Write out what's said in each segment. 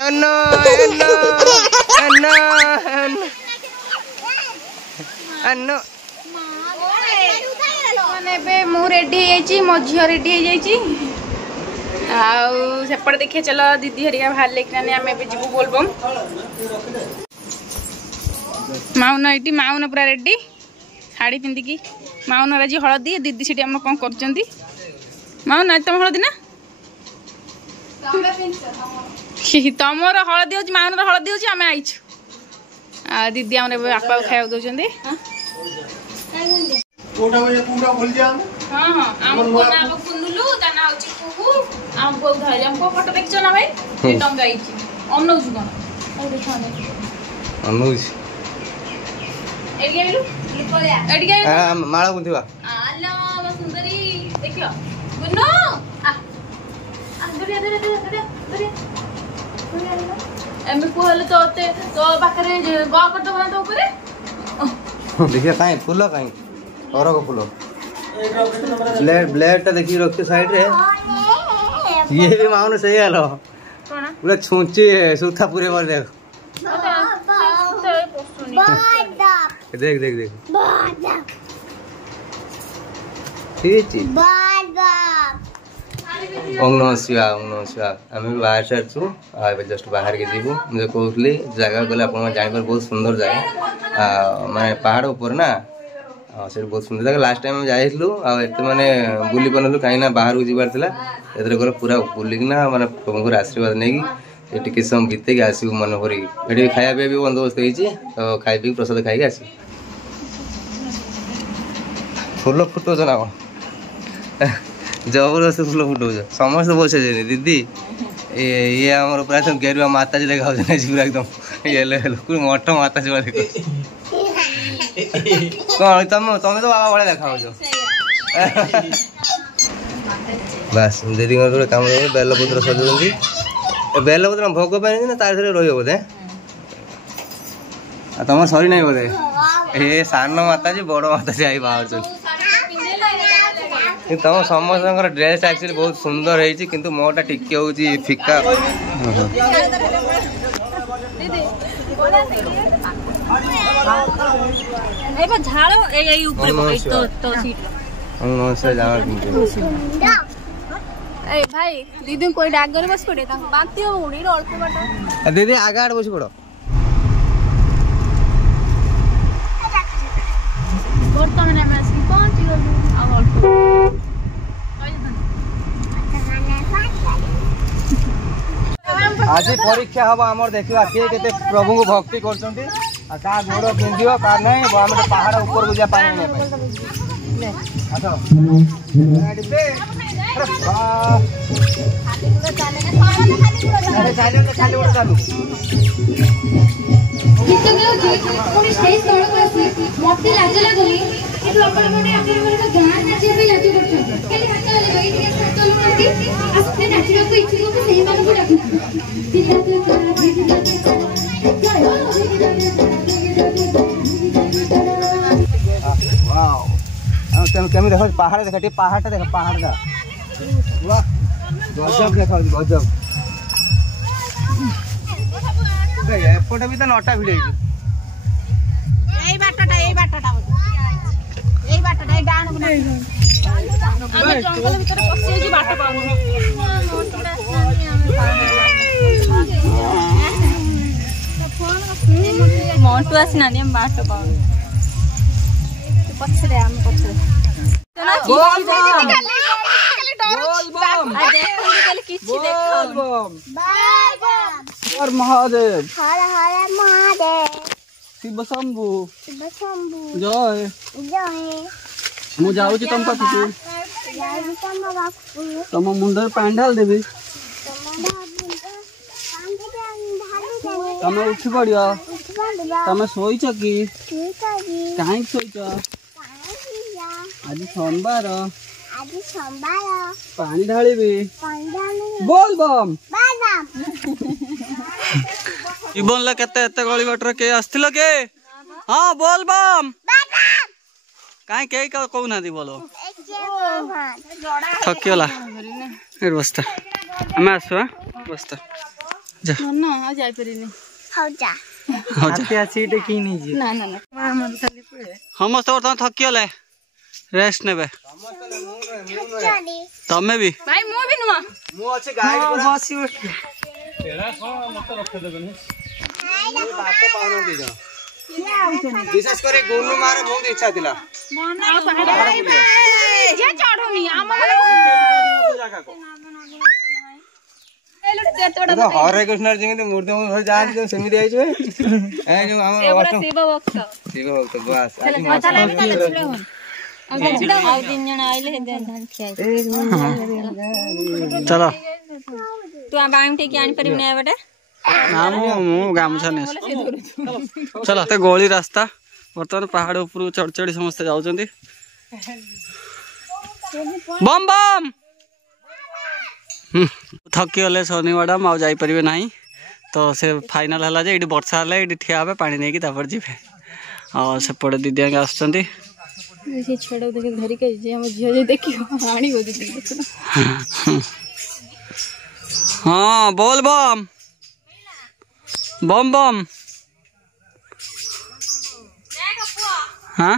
अन्न अन्न अन्न अन्न माने मु रेडी हो मो झी रेडी हो सेपटे देखिए चलो दीदी हरिका बाहर लेकिन आम जीव बोलबम माउन ये माउन पूरा रेडी शाड़ी पिंधिकी माउन आज हलदी दीदी से आम कौन कर माउन आज तुम हलदी ना तुमर हलदी हो माउन हलदी हो आम आईचु दीदी आम बापा खाया दौरान हाँ हाँ आम कुनुलु दाना होची कुहू आम को धरि आम को फोटो देखछ ना भाई ए टंगा आइची अनौज कोन ओ देखो ने अनौज एडिया बिलु लिपलिया एडिया माळा गुंथिवा आलो सुंदरी देखियो गुन्नो आ दरिया दरिया दरिया दरिया एमे कोहले तो पाखरे गो कर दो ना तो ऊपर देखिए काई फूल काई और को फूल ब्लेड टा देखिए रखे साइड रे ये भी माउन सही आलो कोन पूरा छुंची सुथा पूरे मार देख देख देख देख ठीक ओम नमः शिवाय आम भी बाहर से आसु जस्ट बाहर के जीवु मुझे कहली जगह गले आप जापर बहुत सुंदर जगह माने पहाड़ ऊपर ना से बहुत सुंदर जगह लास्ट टाइम जाइलु आते मैंने बुली पानु कहीं बाहर को जीवार था गले पूरा बुलिकना माने प्रभु आशीर्वाद नहीं कि किस समय बीते आसू मन भरी ये खाया पीवा भी बंदोबस्त होती तो खाई पी प्रसाद खाई आस फूल फुटौच ना कौन जबरदस्त फूल फुटौच समस्त बसे दीदी ये आम प्राय गेरुआ माता जी देखा पूरा एकदम ये मठ माता जी देख कौन तुम तो बाबा भाई देखा बस दीदी कम बेलपत्र सजाऊँगी बेलपत्र भोग पाई ना तार रही बोधे तुम सरी ना बोधे ये सान माता जी बड़ माता जी आई बाहर तुम समस्त ड्रेस एक्चुअली बहुत सुंदर है किंतु मोटा टिके हूँ फिका भाई दीदी कोई आगे बस पड़े बांती हो अल्प बाट दीदी आगे आड़ बस पड़ बर्तमान पहुंची गलु आज परीक्षा हम आम देखा किए के प्रभु को भक्ति कर गोड़ पिंधिव का नहीं आम पहाड़ ऊपर को जा पानी केमी देख पहाड़ देख पहाड़ देख पहाड़ का गजब देखा गजब एपटे भी तो नटा भिड़ मंटू आसना बाट पाऊँ पछरे आम पछरे महादेव हर हर महादेव शिव शंभु जय जय मु जाऊँ तुम पाख तुम मुंड पानी ढाल देवी तुम उठ पड़ तुम शोच कि कहीं शोच आज सोमवार पानी ढाली बोल बम जीवन ला केते गली बाटर के आस्थिल के हाँ बोल बम कहीं कहीं कहूना बोलो थकीगला बस्ता आम आस बस्ता ना आ जाई परिनी हो जा ना ना ना हमर खाली पड़े समस्त बर्तमान थकी गले रेस्ट नेबे जानी तमे भी भाई मु भी नुआ मु अछि गाइड पूरा बाटे पाउनो दि जा विशेष करे गोनु मारे बहुत इच्छा थिला जे चढ़ोनी हम जागा को तो हरे कृष्ण जी के मूर्ति में जा जो सेमी दे आइछे ए जो हम शिव भक्त बस चलो तू आ बाइम टे के आनी परिम नै बेटा ना मु गामछा ने चलो ते गोली रास्ता बर्तमान पहाड़ ऊपर चढ़ चढ़ी समस्त जाउचंदी बम बम थकी गले सोनी मैडम आ जाई परिबे नाही तो से फाइनल हला जे इडी वर्षा हला इडी ठिया बे पानी नै की तापर जीबे आ से पड़े दीदी के आछंती से छड़ो देखे धरी के जे हम झियो जे देखियो आणी हो दीदी हां बोल बम बम बम हाँ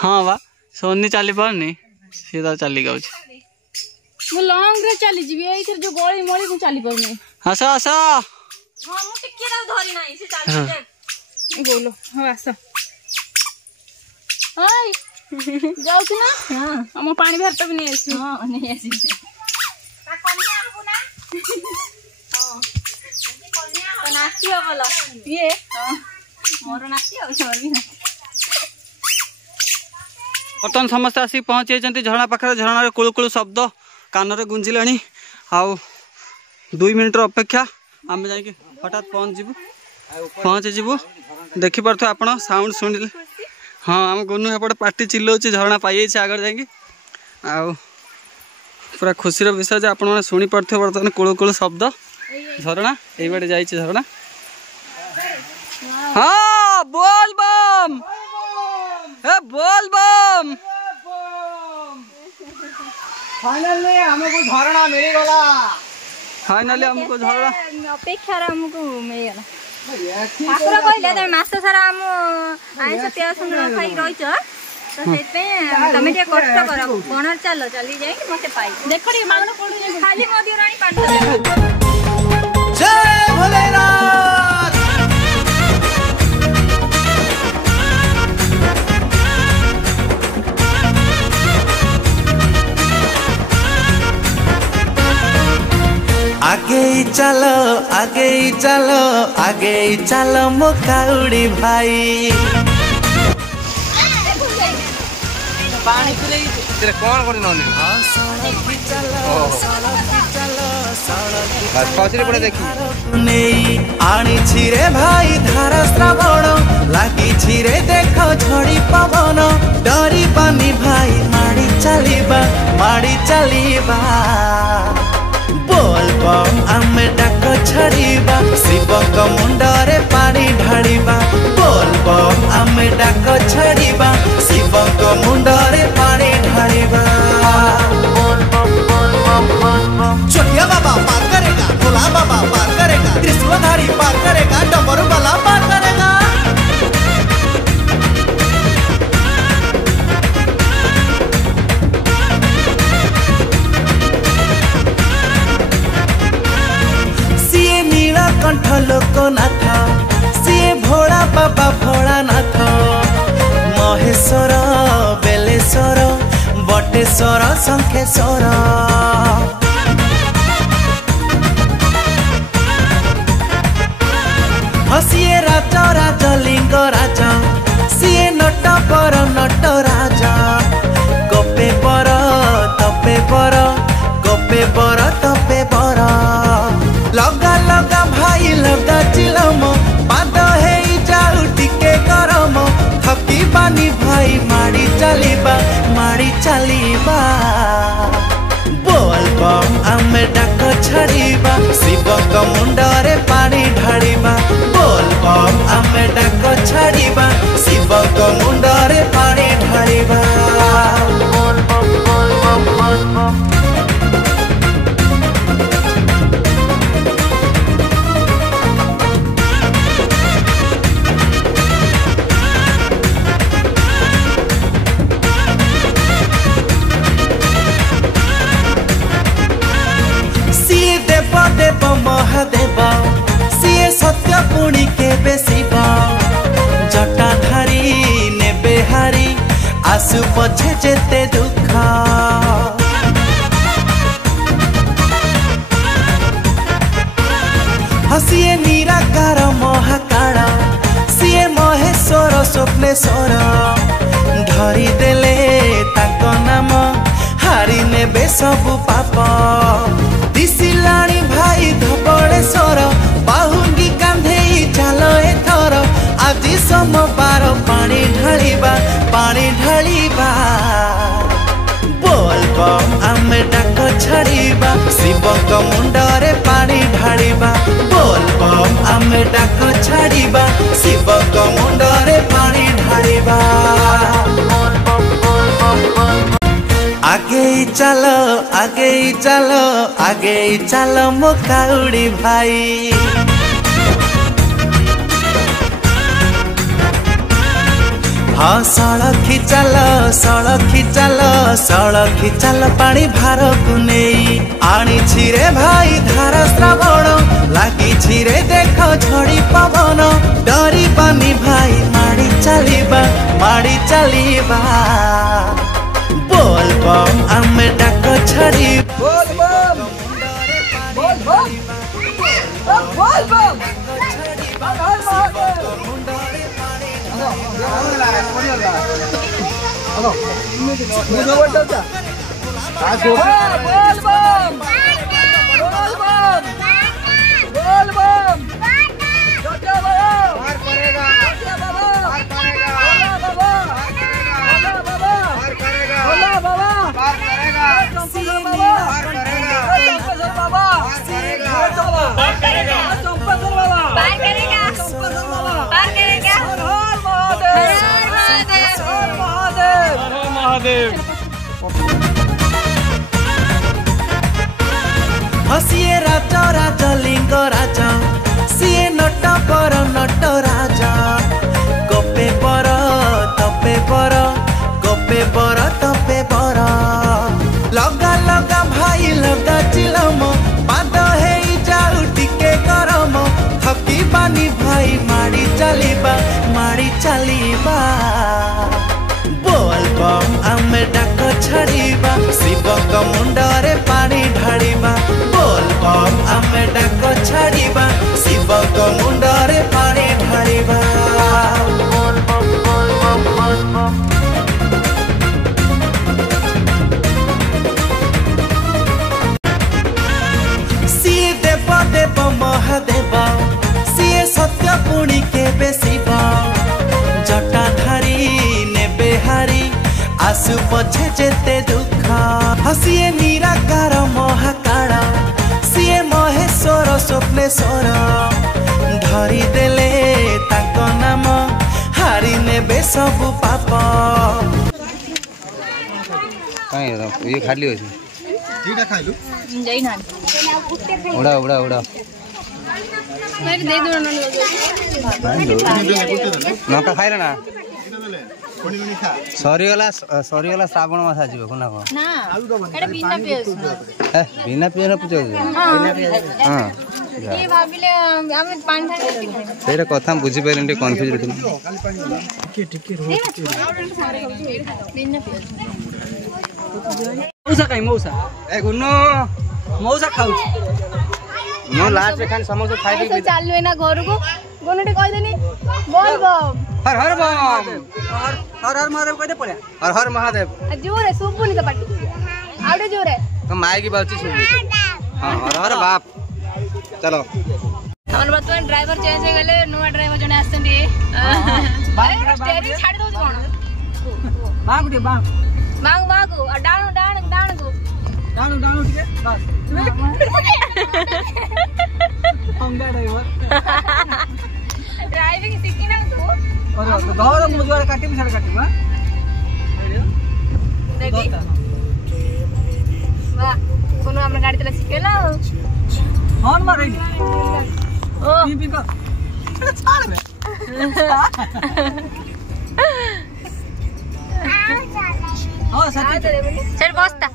हाँ बा सोनी चली पारनी सीधा चली गई मु लॉन्ग रे चली जीबी एथर जो गोली मोली मु चली परनी आसा आसा हां मु टिके दाउ धरी नाही से चाली जे बोलो हां आसा हाय जाऊ छी ना हां हम पानी भरत भी नहीं आसी हां नहीं आसी ता कन्या आबो ना हां कन्या तो नाची बोलो ये मोर नाची हो मोर भी बर्तमान समस्त आसी पहुँची झरणा पाखे झरणार कुलुकुलु शब्द कान में गुंजिलाणी आउ 2 मिनिट अपेक्षा आम जा हठात पहुँच जीवु देखी पार्थ आप साउंड शुणिले हाँ आम गुनु एपटे पार्टी चिल्लाऊँ झरणा पाई आगे जाकि आउ पूरा खुशी विषय जे आपण शुणी पार्थे बर्तमान कुलुकुलु शब्द झरणा ये बाटे जाइए झरणा हाँ बोल बम ए बोल बम फाइनली हमको झरना मिल गला फाइनली हमको झरना अपेक्षा रे हमको मिल गला ठाकुर कहले त मास सारा हम आइस प्याज सुन खाई रहिछ तो सेते तमे जे कष्ट करो कोनर चलो चली जाई मते पाई देखो रे मांगनो पड़ू खाली मोदी रानी पांच जय भोलेनाथ आगे चलो मोकाउड़ी भाई पानी पिले तेरे कौन कोन नोनी बस पछरे पड़े देखी नहीं आनी छिरे भाई धारा श्रावण लागी छिरे देखो झड़ी पवन डरी पानी भाई माड़ी चलीबा बोल बम आमे डाक छड़ीबा शिव को मुंडरे पानी ढाड़ीबा बोल बम आमे डाक छड़ीबा शिव को मुंडरे पानी ढाड़ीबा छोटिया बाबा पार करेगा भोला बाबा पार करेगा त्रिशूलधारी पार करेगा डमरू वाला पार करेगा कंठ लोकनाथ सी भोला बाबा भोलानाथ महेश्वर बेलेश्वर बटेश्वर शंखेश्वर हसीए राजा राजलिंग राजा सीए नट पर नट राजा गोपे पर तपे बर लगा लगा भाई लगा चिलम पाद है जाऊ टिके गरम थकी बानी भाई माड़ी चलीबा बोल बम आमे डाक छड़ीबा शिव को मुंडरे पानी ढाड़ीबा बोल बम आमे डाक छड़ीबा शिव को मुंडरे पानी ढाड़ीबा बोल बम महादेव सीए सत्य पुणी केबे शिव जटाधारी नेबे हारी आसु पछे जेते दुख सीए निराकार महाकाल सीए महेश्वर स्वप्नेश्वर धरी देले ताको नाम हारी नेबे सबु पाप दिसिलाणी भाई धबळेश्वर बाहुंगी कांधे चाल एथर आज सोमवार पानी ढालिबा बोलबम आमे डाक छाड़िबा शिव मुंडरे पानी ढालिबा बोलबम आमे डाक छाड़िबा शिव मुंडरे पानी ढालिबा आगे चलो आगे चलो आगे चलो मो काउड़ी भाई हाँ सड़खी चल पानी भार को नहीं आनी छिरे भाई धार श्रावण लगी छिरे देख झड़ी पवन डरी पानी भाई माड़ी चलीबा बोलबम आमे डाक छड़ी हसिए राजा राजा लिंग राजा सीए नट पर नट राजा गोपे पर तपे बर लगा लगा भाई लगा चिलम पाद हे जाऊ टिके गरम थकी बानी भाई माड़ी चलीबा बोलबम आमे डाक छाड़िबा शिव मुंडरे पानी ढालिबा बोलबम आमे डाक छाड़िबा शिव मुंडरे पानी ढालिबा सीए देव देव महादेव सीए सत्य पुणी केबे शिव जटाधारी नेबे हारी आसु पछे जेते दुख सीए निराकार महाकाल सीए महेश्वर स्वप्नेश्वर धरी देले ताको नाम हारी नेबे सबु पाप ये खाली अछि उड़ा नका खाइल ना सरीगला श्रावण मास आजिब कोना को बिना पियाज पूजा हाँ ये भाबिले आमे पानी ठाणी खाइ सेटा कथा बुझी पाइलेन कन्फ्यूज रहथिन मौसा कहीं मौसा ए गुन्नो मौसा खाऊ नो लास्ट रे खान समोसा खाइ दे चालु ना घर को गोनटे कह देनी बोल बम हर हर बम हर महादेव कहते पड़े हर हर महादेव जोरे सुबुनी तो पाटी आउडे जोरे तो माई की बात सुन हां हर हर बाप चलो हमर बर्तमान ड्राइवर चेंज हो गले नुवा ड्राइवर जने आछथि स्टीयरिंग छाडी दउ कोन बागुटे बाग मागु डाण को ठीक है बस होंडा ड्राइवर ड्राइविंग सीखी ना तू और घर मुझे काटी भी काटी हां रेडी वाह कोनो हमरा गाड़ी चला सिखेला हॉर्न मार रेडी ओ पी का छाड़ बे हां सच्ची चल बसता